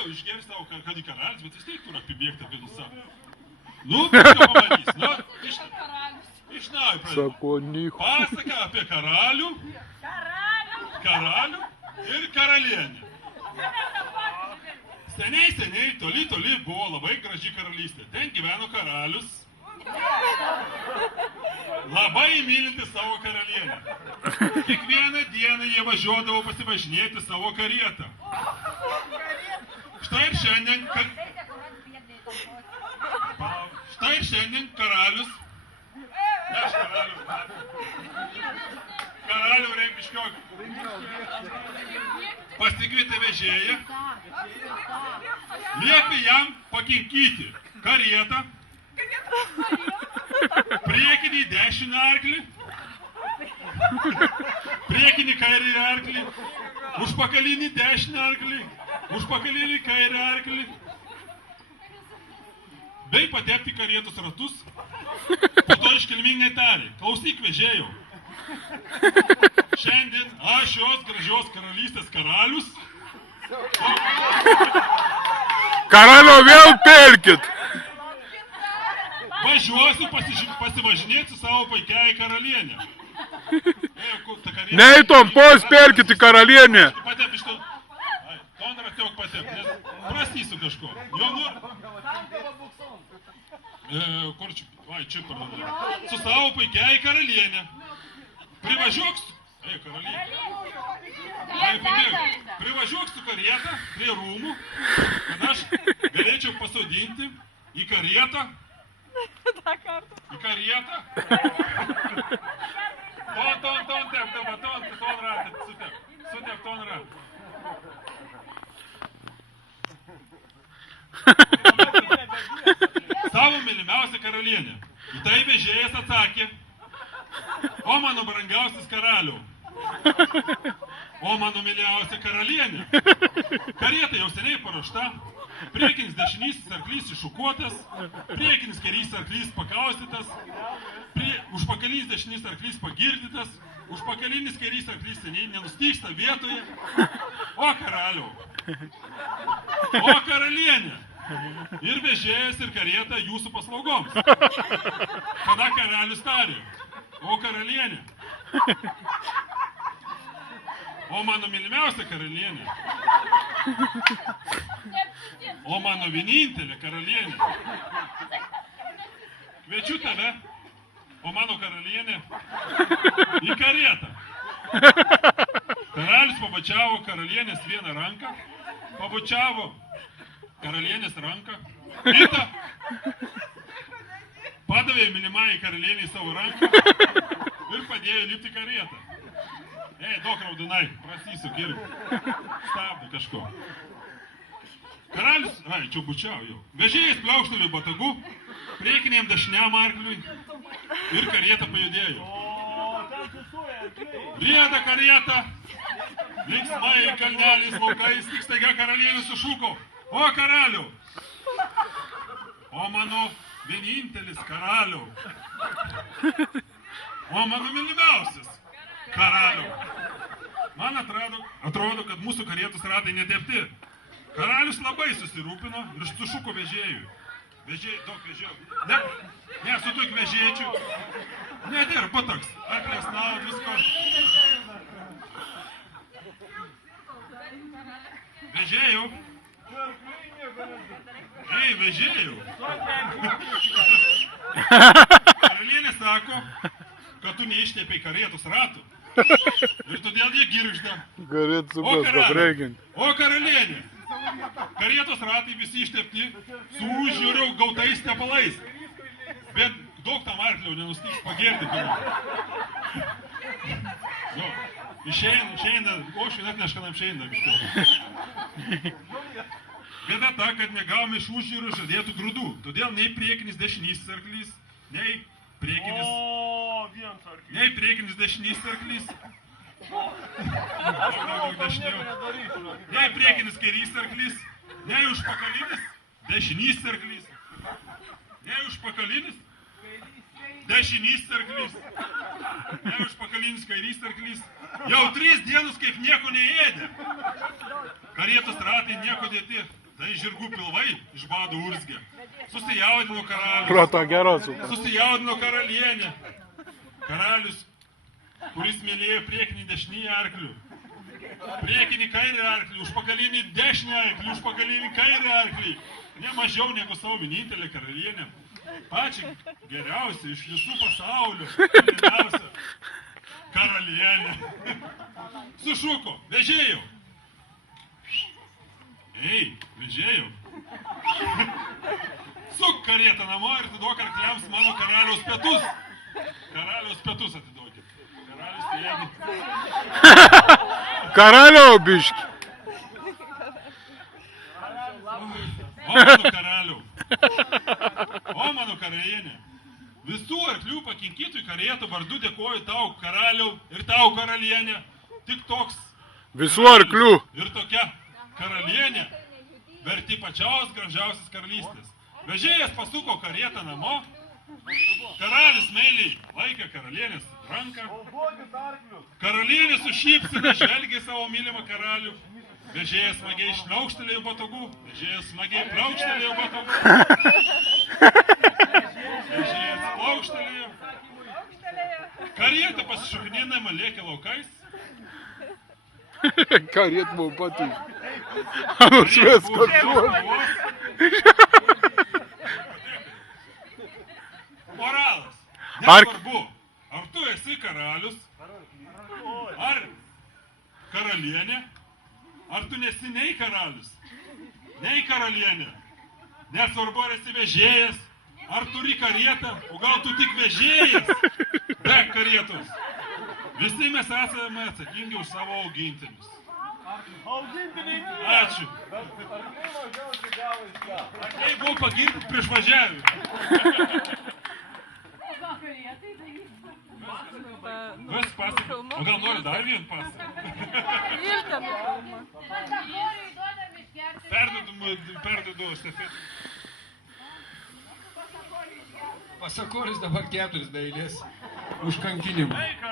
jau išgers tavo, kad į karalius, bet vis tiek turi apibėgti apie visą. Nu, kažką pamatys. Nu, iš naujo pradėjau. Sako, nicho. Pasaka apie karalių ir karalienę. Seniai, toli buvo labai graži karalystė. Ten gyveno karalius, labai mylinti savo karalienę. Kiekvieną dieną jie važiuodavo pasivažinėti savo karietą. Štai ir šiandien karalius. Aš karalių Rembiškio pasikvietė vežėją, liepė jam pakinkyti karietą, priekinį dešinį arklį, priekinį kairį arklį, užpakalinį dešinį arklį, užpakalinį kairį arklį, bei patepti karietos ratus. Po to iškilmingai tarė, klausyk vežėjau, šiandien aš šios gražios karalystės karalius. Karalio vėl pelkit. Važiuosiu pasivažinėti su savo puikiai karalienė. Neitom, pos pelkit į karalienę. Patep iš to. Ton ratiok patep, nes prastysiu kažko. Kur čia? Ai, čia parodė. Su savo puikiai karalienė. Privažiuok su... karalienė. Privažiuok su karieta prie rūmų, kad aš galėčiau pasodinti į karietą. Į karietą. Ton tep, ton ratą, sutep, ton ratą. Savo mylimiausia karalienė. Į tai vežėjas atsakė, o mano brangiausias karaliau, o mano myliausia karalienė. Karieta jau seniai paruošta, priekinis dešinysis arklys iššukuotas, priekinis kairys arklys pakaustytas, užpakalinis dešinysis arklys pagirdytas, užpakalinis kairys arklys seniai nenustygsta vietoje. O karaliau, o karalienė. Ir vežėjas ir karieta jūsų paslaugoms. Tada karalius tarė, o karalienė, o mano mylimiausia karalienė, o mano vienintelė karalienė, kviečiu tave, o mano karalienė, į karietą. Karalius pabučiavo karalienės vieną ranką, pabučiavo karalienės ranką, kitą padavė mylimai karalieniai savo ranką ir padėjo lipti karietą. Duok raudonai, prasysiu, kirvi, stabdo kažko. Karalius, čia bučiau jau, vežėjas pliaukšteliu batagu, priekiniam dešiniam arkliui ir karieta pajudėjo. Rieda karieta, linksmai kalneliais laukais, tik staiga karalienė sušuko. O karaliau, o mano vienintelis karaliau, o mano mylimiausias karaliau. Man atrodo, kad mūsų karietos ratai netepti. Karalius labai susirūpino ir sušuko vežėjui. Daug vežėjų. Ne, sutuik vežėčių. Nedirba toks. Arklės naud visko. Vežėjau. Vežėjau. Karalienė sako, kad tu neištepei karietos ratų. Ir todėl jie girgžda. O karalienė. Karietos ratai visi ištepti su užžiūriau gautais tepalais. Bet daug tam arkliau nenustyks pagėrdyti. Išeina, ošiu net neškanam šeina. Bėda ta, kad negavome iš užžiūrių žadėtų grūdų. Todėl nei priekinis dešinysis arklys, nei priekinis dešinysis arklys, nei priekinis kairys arklys, nei užpakalinis dešinysis arklys, nei užpakalinis dešinysis arklys, nei užpakalinis kairys arklys. Jau 3 dienos kaip nieko neėdė. Karietos ratai nieko dėti. Tai žirgų pilvai iš bado urzgė. Susijaudino karalius. Proto geros. Susijaudino karalienė. Karalius, kuris mylėjo priekinį dešinį arklių. Priekinį kairį arklį, užpakalinį dešinį arklį, užpakalinį kairį arklį. Ne mažiau negu savo vienintelė karalienė. Pačią geriausią iš visų pasaulių. Geriausią karalienė. Sušuko, vežėjau. Ei, vežėjau. Suk karietą namo ir atiduok arkliams mano karaliaus pietus. Karaliaus pietus atiduokit. Karalius ėdi. Karaliau biški. O mano karaliau. O mano karalienė. Visų arklių pakinkytų karietų vardu dėkoju tau, karaliau, ir tau, karalienė. Tik toks Visų arklių. ir tokia karalienė verti pačios gražiausias karalystės. Vežėjas pasuko karietą namo. Karalis meiliai laikė karalienės ranką. Karalienė su šypsena žvelgė savo mylimą karalių. Vežėjas smagiai šliaukštelėjo batogų. Vežėjas smagiai pliaukštelėjo batogų. Vežėjas plaukštelėjo. Karieta pasišokinėdama lėkė laukais. Kariet man patīk. Nušvies kažko. Moralas. Ar- Nesvarbu, ar tu esi karalius, ar karalienė, ar tu nesi nei karalius, nei karalienė. Nesvarbu, ar esi vežėjas, ar turi karietą, o gal tu tik vežėjas be karietos. Visi mes esame atsakingi už savo augintinius. Ačiū. Arkliai buvo pagirti prieš važiavimą. Vis pasakų. O gal nori dar vieną pasakų? Perdodu stafetę. Pasakoris dabar 4 dailės už kankinimą. Tai, ką